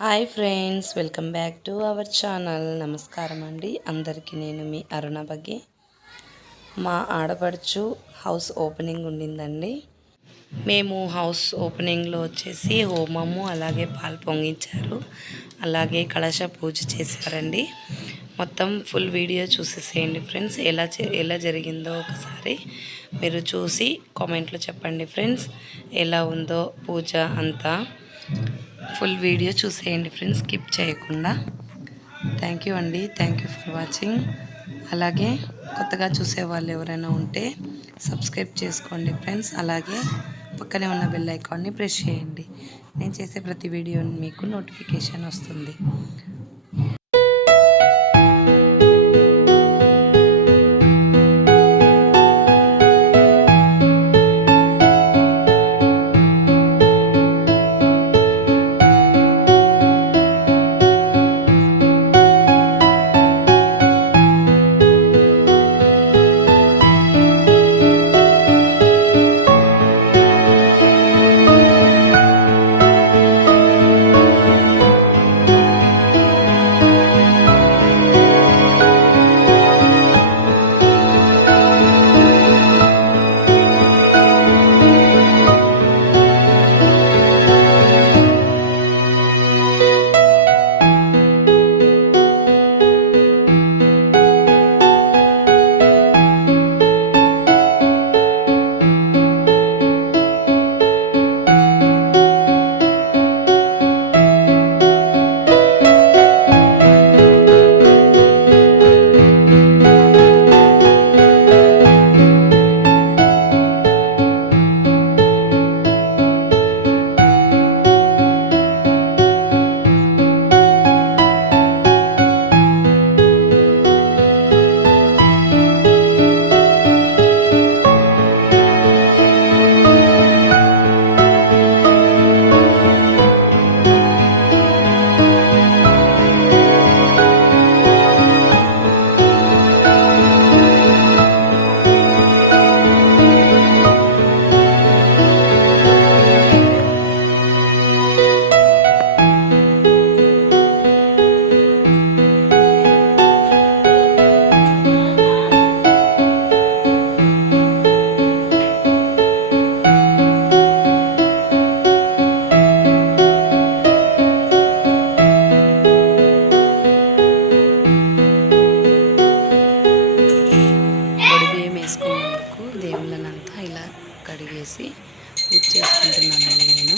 Hi friends welcome back to our channel. నమస్కారం అండి. అందరికీ నేను మీ అరుణ బగ్గి మా ఆడపడుచు హౌస్ ఓపెనింగ్ ఉండిందండి. మేము హౌస్ ఓపెనింగ్లో వచ్చేసి హోమము అలాగే పాలు పొంగించారు. అలాగే కలశ పూజ చేశారండి. మొత్తం ఫుల్ వీడియో చూసేసేయండి ఫ్రెండ్స్. ఎలా చే- ఎలా జరిగిందో ఒకసారి మీరు చూసి కామెంట్లో చెప్పండి ఫ్రెండ్స్. ఎలా ఉందో పూజ అంతా. ఫుల్ వీడియో చూసేయండి ఫ్రెండ్స్ స్కిప్ చేయకుండా. థ్యాంక్ యూ అండి థ్యాంక్ యూ ఫర్ వాచింగ్ అలాగే కొత్తగా చూసే వాళ్ళు ఎవరైనా ఉంటే సబ్స్క్రైబ్ చేసుకోండి ఫ్రెండ్స్ అలాగే పక్కనే ఉన్న బెల్ ఐకాన్ని ప్రెస్ చేయండి. నేను చేసే ప్రతి వీడియో మీకు నోటిఫికేషన్ వస్తుంది. వేసి పూజ చేసుకుంటున్నానండి నేను.